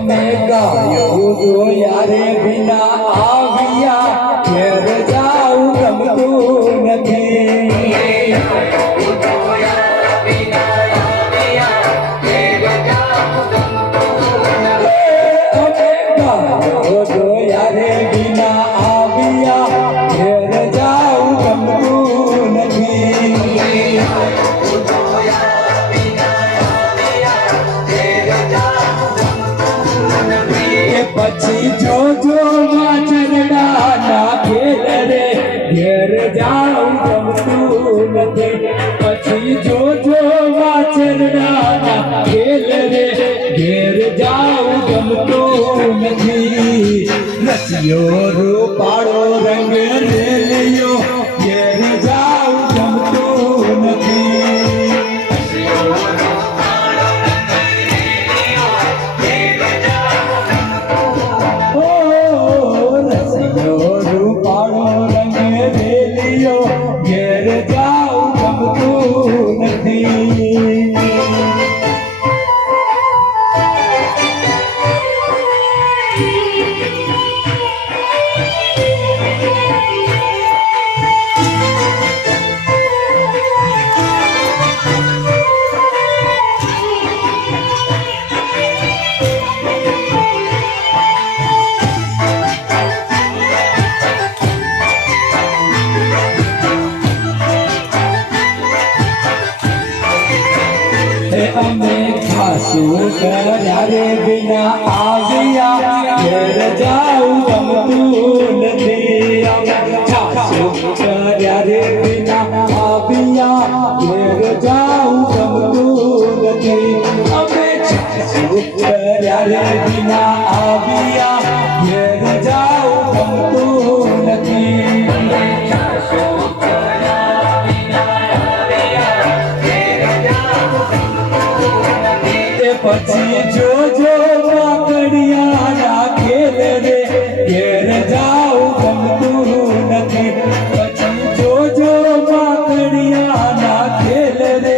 તમે ગાયું તો યારે વિના આવ્યા ઘેર જાઉં ગમતું નથી યારે વિના આવ્યા ઘેર જાઉં ગમતું નથી પછી જોજો વાછરડા ના ખેલ રે ઘેર જાઉં ગમતું નથી પછી જોજો વાછરડા ના ખેલ રે ઘેર જાઉં ગમતું નથી રસિયો રૂપાળો રંગ રેલિયો ઘેર જાઉં ગમતું નથી રૂપાળો રંગ રેલિયો ઘેર જાઉં ગમતું નથી અમે ખાશું કર્યા રે વિના આવ્યા ઘેર જાઉં ગમતું નથી ખાશું કર્યા રે વિના આવ્યા ઘેર જાઉં ગમતું નથી અમે ખાશું કર્યા રે વિના આવ્યા ઘેર જાઉં ગમતું નથી પછી જોજો વાકડિયા ના ખેલ રે ઘેર જાઉં ગમતું નથી પછી જોજો વાકડિયા ના ખેલ રે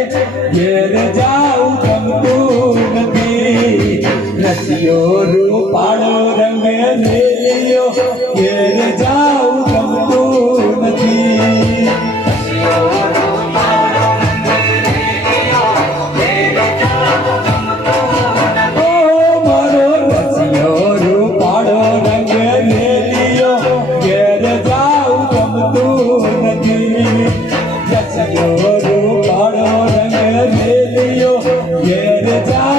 ઘેર જાઉં ગમતું નથી રસિયો રૂપાળો રંગ રેલિયો ઘેર જાઉં ગમતું નથી રૂપાળો રંગ રેલિયો ઘેર જા